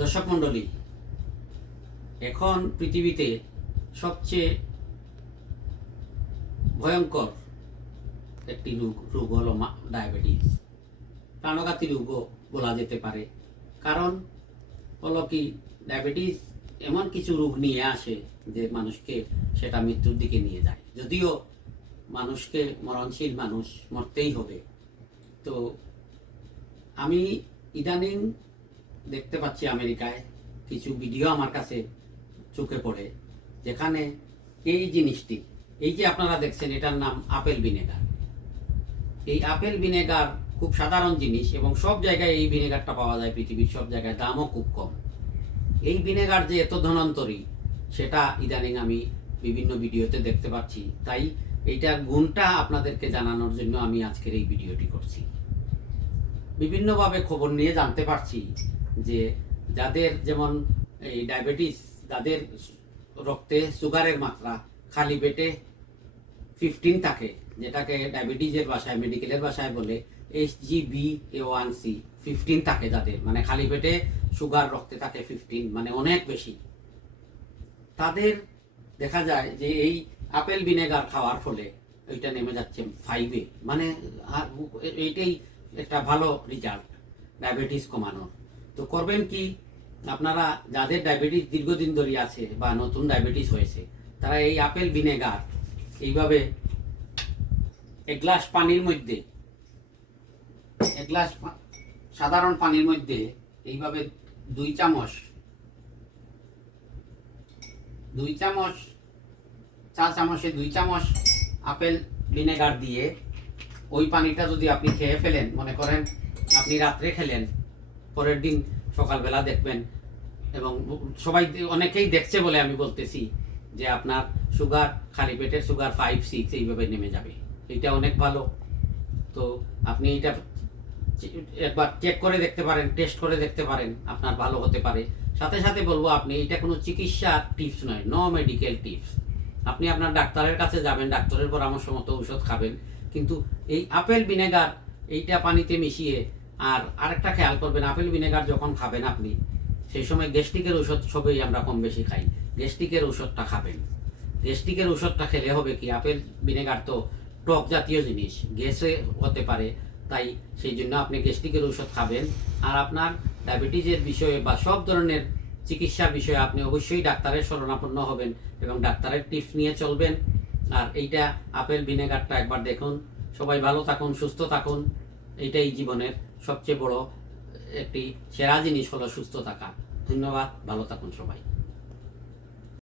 দর্শক মণ্ডলী, এখন পৃথিবীতে সবচেয়ে ভয়ঙ্কর একটি রোগ রোগ হলো ডায়াবেটিস। প্রাণঘাতী রোগও বলা যেতে পারে। কারণ হলো কি, ডায়াবেটিস এমন কিছু রোগ নিয়ে আসে যে মানুষকে সেটা মৃত্যুর দিকে নিয়ে যায়। যদিও মানুষকে মরণশীল মানুষ মরতেই হবে। তো আমি ইদানিং দেখতে পাচ্ছি আমেরিকায় কিছু ভিডিও আমার কাছে চোখে পড়ে, যেখানে এই জিনিসটি, এই যে আপনারা দেখছেন এটার নাম আপেল ভিনেগার। এই আপেল ভিনেগার খুব সাধারণ জিনিস এবং সব জায়গায় এই ভিনেগারটা পাওয়া যায়, পৃথিবীর সব জায়গায় দামও খুব কম। এই ভিনেগার যে এত ধনন্তরী, সেটা ইদানিং আমি বিভিন্ন ভিডিওতে দেখতে পাচ্ছি। তাই এইটার গুণটা আপনাদেরকে জানানোর জন্য আমি আজকের এই ভিডিওটি করছি। বিভিন্নভাবে খবর নিয়ে জানতে পারছি যে যাদের যেমন এই ডায়াবেটিস যাদের রক্তে সুগারের মাত্রা খালি পেটে ফিফটিন থাকে, যেটাকে ডায়াবেটিসের ভাষায় মেডিকেলের ভাষায় বলে H G B A one C fifteen থাকে যাদের মানে খালি পেটে সুগার রক্তে থাকে ফিফটিন মানে অনেক বেশি। তাদের দেখা যায় যে এই আপেল ভিনেগার খাওয়ার ফলে ওইটা নেমে যাচ্ছে ফাইভে মানে এইটাই একটা ভালো রেজাল্ট ডায়াবেটিস কমানোর। তো করবেন কি? আপনারা যাদের ডায়াবেটিস দীর্ঘদিন ধরে আছে বা নতুন ডায়াবেটিস হয়েছে, তারা এই আপেল ভিনেগার এইভাবে এক গ্লাস পানির মধ্যে, এক গ্লাস সাধারণ পানির মধ্যে এইভাবে দুই চামচ দুই চামচ, চা চামচে দুই চামচ আপেল ভিনেগার দিয়ে ওই পানিটা যদি আপনি খেয়ে ফেলেন, মনে করেন আপনি রাত্রে খেলেন পরের দিন সকালবেলা দেখবেন। এবং সবাই অনেকেই দেখছে বলে আমি বলতেছি যে আপনার সুগার খালি পেটের সুগার ফাইভ সিক্স এইভাবে নেমে যাবে। এটা অনেক ভালো। তো আপনি এটা একবার চেক করে দেখতে পারেন টেস্ট করে দেখতে পারেন, আপনার ভালো হতে পারে। সাথে সাথে বলব, আপনি এটা কোনো চিকিৎসা টিপস নয় ন মেডিকেল টিপস আপনি আপনার ডাক্তারের কাছে যাবেন, ডাক্তারের পরামর্শ মতো ঔষধ খাবেন। কিন্তু এই আপেল ভিনেগার এইটা পানিতে মিশিয়ে আর আরেকটা খেয়াল করবেন, আপেল ভিনেগার যখন খাবেন আপনি, সেই সময় গ্যাস্ট্রিকের ওষুধ সবই আমরা কম বেশি খাই। গ্যাস্ট্রিকের ওষুধটা খাবেন। গ্যাস্ট্রিকের ওষুধটা খেলে হবে কি, আপেল ভিনেগার তো টক জাতীয় জিনিস, গ্যাসে হতে পারে, তাই সেই জন্য আপনি গ্যাস্ট্রিকের ওষুধ খাবেন। আর আপনার ডায়াবেটিসের বিষয়ে বা সব ধরনের চিকিৎসা বিষয়ে আপনি অবশ্যই ডাক্তারের শরণাপন্ন হবেন এবং ডাক্তারের টিপস নিয়ে চলবেন। আর এইটা আপেল ভিনেগারটা একবার দেখুন। সবাই ভালো থাকুন, সুস্থ থাকুন। এইটাই জীবনের সবচেয়ে বড় একটি সেরা জিনিস হলো সুস্থ থাকা। ধন্যবাদ ভালো থাকুন সবাই।